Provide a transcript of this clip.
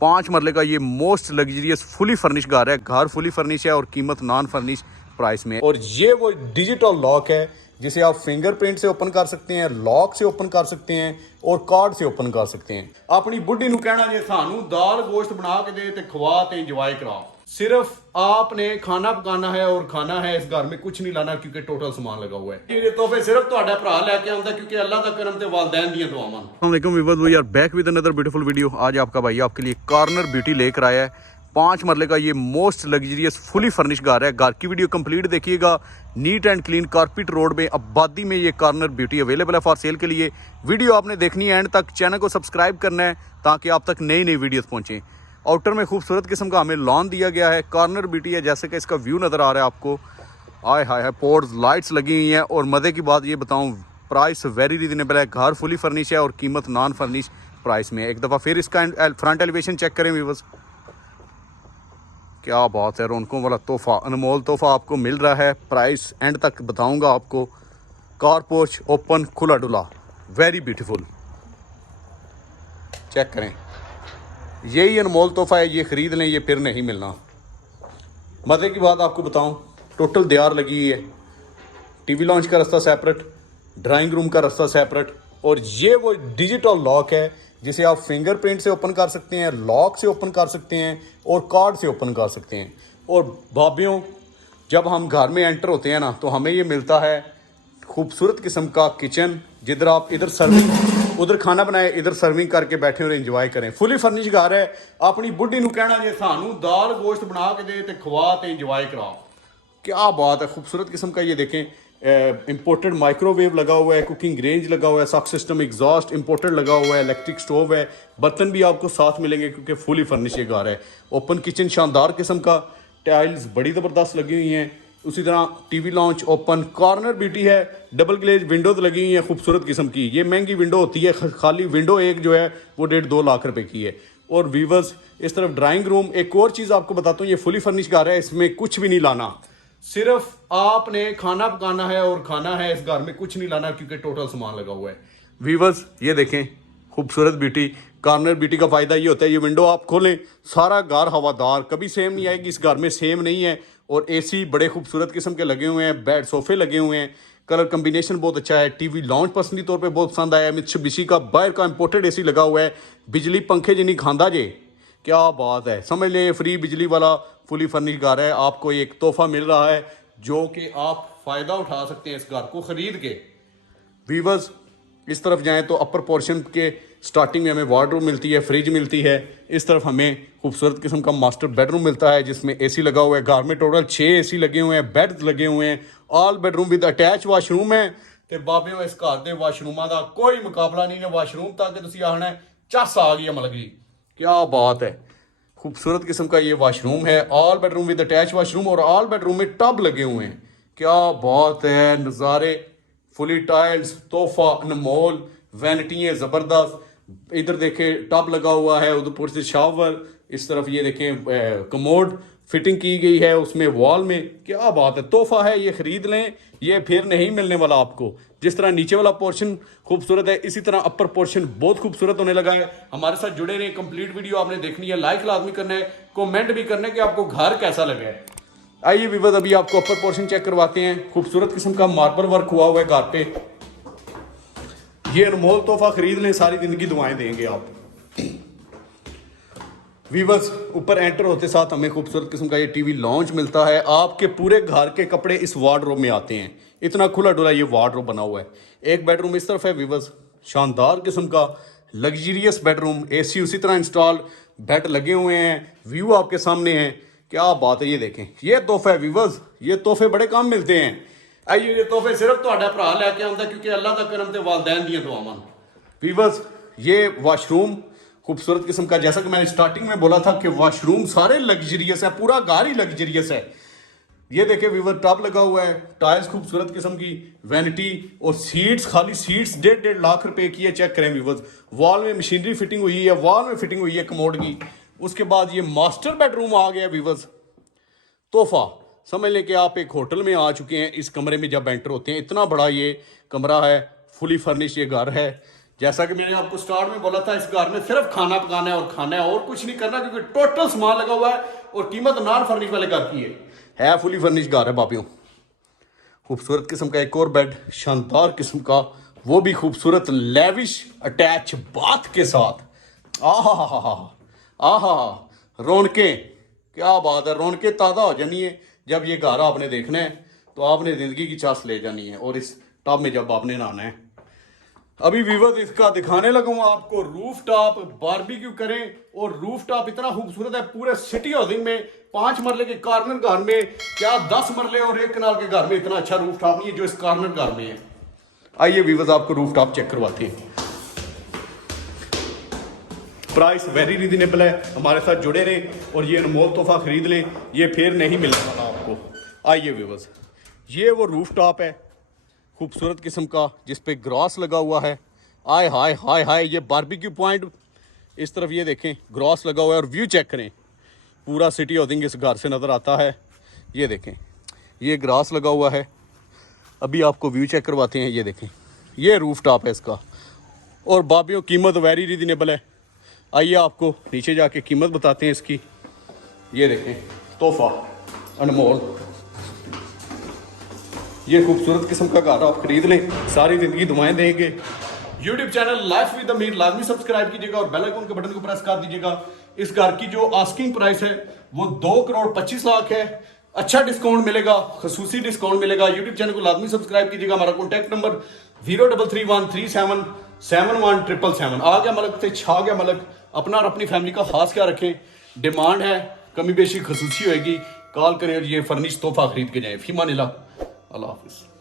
5 मरले का ये मोस्ट लग्जरियस फुली फर्निश घर है। घर फुली फर्निश है और कीमत नॉन फर्निश प्राइस में। और ये वो डिजिटल लॉक है जिसे आप फिंगरप्रिंट से ओपन कर सकते हैं, लॉक से ओपन कर सकते हैं और कार्ड से ओपन कर सकते हैं। अपनी बुढ़ी नूं कहना जे सानू दाल गोश्त बना के दे ते खवा ते इंजॉय करा। सिर्फ आपने खाना पकाना है और खाना है, इस घर में कुछ नहीं लाना क्योंकि टोटल सामान लगा हुआ है। ये तोहफे सिर्फ तुहाडा भरा लेके आंदा क्योंकि अल्लाह दा करम ते वालदैन दी दुआवां। अस्सलाम वालेकुम viewers, we are back with another beautiful video. आज आपका भाई आपके लिए कॉर्नर ब्यूटी लेकर आया है। 5 मरले का ये मोस्ट लग्जरियस फुली फर्निश घर है। घर की वीडियो कंप्लीट देखिएगा। Neat and clean carpet road में आबादी में ये कॉर्नर ब्यूटी अवेलेबल है फॉर सेल के लिए। वीडियो आपने देखनी है एंड तक, चैनल को सब्सक्राइब करना है ताकि आप तक नई नई वीडियोस पहुंचे। आउटर में खूबसूरत किस्म का हमें लॉन दिया गया है। कॉर्नर ब्यूटी है, जैसे कि इसका व्यू नज़र आ रहा है आपको। आय हाय हाय, पोर्ट्स लाइट्स लगी हुई हैं। और मज़े की बात ये बताऊं, प्राइस वेरी रीजनेबल है। घर फुली फर्निश है और कीमत नॉन फर्निश प्राइस में है। एक दफ़ा फिर इसका फ्रंट एलिवेशन चेक करें व्यूअर्स। क्या बात है, रौनकों वाला तोहफा, अनमोल तोहफा आपको मिल रहा है। प्राइस एंड तक बताऊंगा आपको। कार पोर्च ओपन, खुला डुला, वेरी ब्यूटीफुल। चेक करें, यही अनमोल तोहफा है। ये ख़रीद लें, ये फिर नहीं मिलना। मज़े की बात आपको बताऊं, टोटल दीवार लगी हुई है। टीवी लॉन्च का रास्ता सेपरेट, ड्राइंग रूम का रास्ता सेपरेट। और ये वो डिजिटल लॉक है जिसे आप फिंगरप्रिंट से ओपन कर सकते हैं, लॉक से ओपन कर सकते हैं और कार्ड से ओपन कर सकते हैं। और भाभीियों, जब हम घर में एंटर होते हैं ना, तो हमें ये मिलता है खूबसूरत किस्म का किचन, जिधर आप इधर सर्विंग, उधर खाना बनाए, इधर सर्विंग करके बैठे और एंजॉय करें। फुली फर्निश घर है। अपनी बुढ़ी नूं कहना जे सानू दाल गोश्त बना के दे ते खवा ते एंजॉय करा। क्या बात है, खूबसूरत किस्म का। ये देखें, इंपोर्टेड माइक्रोवेव लगा हुआ है, कुकिंग रेंज लगा हुआ है, सॉक सिस्टम, एग्जॉस्ट इंपोर्टेड लगा हुआ है, इलेक्ट्रिक स्टोव है। बर्तन भी आपको साथ मिलेंगे क्योंकि फुली फर्निश ये घर है। ओपन किचन, शानदार किस्म का। टाइल्स बड़ी ज़बरदस्त लगी हुई हैं। उसी तरह TV launch open. Corner beauty है, डबल ग्लेज विंडोज लगी हुई हैं खूबसूरत किस्म की। ये महंगी विंडो होती है, खाली विंडो एक जो है वो 1.5-2 लाख रुपए की है। और वीवर्स, इस तरफ ड्राइंग रूम। एक और चीज़ आपको बताता हूँ, ये फुली फर्निश घर है, इसमें कुछ भी नहीं लाना। सिर्फ आपने खाना पकाना है और खाना है, इस घर में कुछ नहीं लाना क्योंकि टोटल सामान लगा हुआ है। वीवर्स, ये देखें, खूबसूरत ब्यूटी। कॉर्नर ब्यूटी का फ़ायदा ये होता है, ये विंडो आप खोलें, सारा घर हवादार, कभी सेम नहीं आएगी। इस घर में सेम नहीं है। और एसी बड़े खूबसूरत किस्म के लगे हुए हैं, बेड सोफे लगे हुए हैं, कलर कम्बिनेशन बहुत अच्छा है। टीवी लॉन्च पर्सनली तौर पे बहुत पसंद आया। मित्सुबिशी का बाहर का इंपोर्टेड एसी लगा हुआ है, बिजली पंखे जिन्नी खांदा जे। क्या बात है, समझ लें फ्री बिजली वाला फुली फर्निश घर है। आपको एक तोहफा मिल रहा है जो कि आप फ़ायदा उठा सकते हैं इस घर को ख़रीद के। वीवर्स, इस तरफ जाएं तो अपर पोर्शन के स्टार्टिंग में हमें वार्डरूम मिलती है, फ्रिज मिलती है। इस तरफ हमें खूबसूरत किस्म का मास्टर बेडरूम मिलता है जिसमें एसी लगा हुआ है। घर में टोटल 6 एसी लगे हुए हैं, बेड्स लगे हुए हैं। All bedroom with attach washroom है। तो बाबे, इस घर के वाशरूमां का कोई मुकाबला नहीं है। वाशरूम तक तुसीं आखना है चस आ गई अमल गई। क्या बात है, खूबसूरत किस्म का ये वाशरूम है। All bedroom with attach washroom और ऑल बेडरूम में टब लगे हुए हैं। क्या बात है, नज़ारे, फुली टाइल्स, तोहफा अनमोल, वैनिटी ज़बरदस्त। इधर देखें टब लगा हुआ है, उधर से शावर। इस तरफ ये देखें कमोड फिटिंग की गई है उसमें वॉल में। क्या बात है, तोहफा है, ये ख़रीद लें, ये फिर नहीं मिलने वाला आपको। जिस तरह नीचे वाला पोर्शन खूबसूरत है, इसी तरह अपर पोर्शन बहुत खूबसूरत होने लगा है। हमारे साथ जुड़े रहे, कंप्लीट वीडियो आपने देखनी है, लाइक लाजमी करना है, कमेंट भी करना है कि आपको घर कैसा लगा है। आइए विवाद, अभी आपको अपर पोर्शन चेक करवाते हैं। खूबसूरत किस्म का मार्बल वर्क हुआ हुआ है घर पे। ये अनमोल तोहफा खरीद लें, सारी जिंदगी दुआएं देंगे आप। वीवर्स, ऊपर एंटर होते साथ हमें खूबसूरत किस्म का ये टीवी लॉन्च मिलता है। आपके पूरे घर के कपड़े इस वार्डरोब में आते हैं। इतना खुला डुला ये वार्डरोब बना हुआ है। एक बेडरूम इस तरफ है वीवर्स, शानदार किस्म का लग्जरियस बेडरूम। एसी उसी तरह इंस्टॉल, बेड लगे हुए हैं, व्यू आपके सामने है। क्या बात है, ये देखें, ये तोहफा है वीवर्स। ये तोहफे बड़े काम मिलते हैं। आइए, ये तोहफे सिर्फ तुहाडा भरा लेके आंदा क्योंकि अल्लाह दा करम ते वालदैन दी दुआवां। वीवर्स, ये वाशरूम खूबसूरत किस्म का, जैसा कि मैंने स्टार्टिंग में बोला था कि वाशरूम सारे लग्जरियस है, पूरा घर ही लग्जरियस है। ये देखें वीवर, टब लगा हुआ है, टाइल्स खूबसूरत किस्म की, वैनिटी और सीट्स, खाली सीट्स 1.5 लाख रुपए की है। चेक करें वीवर्स, वॉल में मशीनरी फिटिंग हुई है, वॉल में फिटिंग हुई है कमोड की। उसके बाद ये मास्टर बेडरूम आ गया वीवर्स। तोहफा समझ लें कि आप एक होटल में आ चुके हैं। इस कमरे में जब एंटर होते हैं, इतना बड़ा ये कमरा है, फुली फर्निश ये घर है। जैसा कि मैंने आपको स्टार्ट में बोला था, इस घर में सिर्फ खाना पकाना है और खाना है, और कुछ नहीं करना, क्योंकि टोटल सामान लगा हुआ है और कीमत नॉन फर्निश वाले घर की है फुली फर्निश घर है बापियों। खूबसूरत किस्म का एक और बेड, शानदार किस्म का, वो भी खूबसूरत लेविश अटैच बाथ के साथ। आहा रौनकें, क्या बात है, रौनकें ताज़ा हो जानी है जब ये घर आपने देखना है, तो आपने ज़िंदगी की चास ले जानी है। और इस टब में जब आपने नहाना है, अभी व्यूअर्स इसका दिखाने लगा हूं आपको रूफ टॉप। बारबेक्यू करें, और रूफ टॉप इतना खूबसूरत है, पूरे सिटी हाउसिंग में 5 मरले के कॉर्नर घर में, क्या 10 मरले और 1 कनाल के घर में इतना अच्छा रूफ टॉप नहीं है जो इस कॉर्नर घर में है। आइए व्यूअर्स आपको रूफ टॉप चेक करवाते हैं। प्राइस वेरी रीजनेबल है, हमारे साथ जुड़े रहें और ये अनमोल तोहफा खरीद लें, ये फिर नहीं मिलने वाला आपको। आइए व्यूअर्स, ये वो रूफ टॉप है खूबसूरत किस्म का, जिस पे ग्रास लगा हुआ है। आय हाय हाय हाय, ये बारबेक्यू पॉइंट, इस तरफ ये देखें ग्रास लगा हुआ है, और व्यू चेक करें, पूरा सिटी हाउसिंग इस घर से नज़र आता है। ये देखें, ये ग्रास लगा हुआ है। अभी आपको व्यू चेक करवाते हैं। ये देखें, ये रूफ टॉप है इसका, और बाबियों कीमत वेरी रीजनेबल है। आइए आपको नीचे जाके कीमत बताते हैं इसकी। ये देखें, तोहफा अनमोल, ये खूबसूरत किस्म का घर आप खरीद लें, सारी जिंदगी दुआएं देंगे। YouTube चैनल लाइफ विद अमीर लाजमी सब्सक्राइब कीजिएगा और बेल आइकन के बटन को प्रेस कर दीजिएगा। इस घर की जो आस्किंग प्राइस है वो 2,25,00,000 है। अच्छा डिस्काउंट मिलेगा, खसूसी डिस्काउंट मिलेगा। YouTube चैनल को लाजमी सब्सक्राइब कीजिएगा। हमारा कॉन्टैक्ट नंबर 0331377177। आ गया मलक से छा गया मलक। अपना और अपनी फैमिली का खास क्या रखें, डिमांड है, कमी बेशी खसूसी होएगी, कॉल करें और ये फर्निश तोहफा खरीद के जाएं। फीमानिल्लाह, अल्लाह हाफिज़।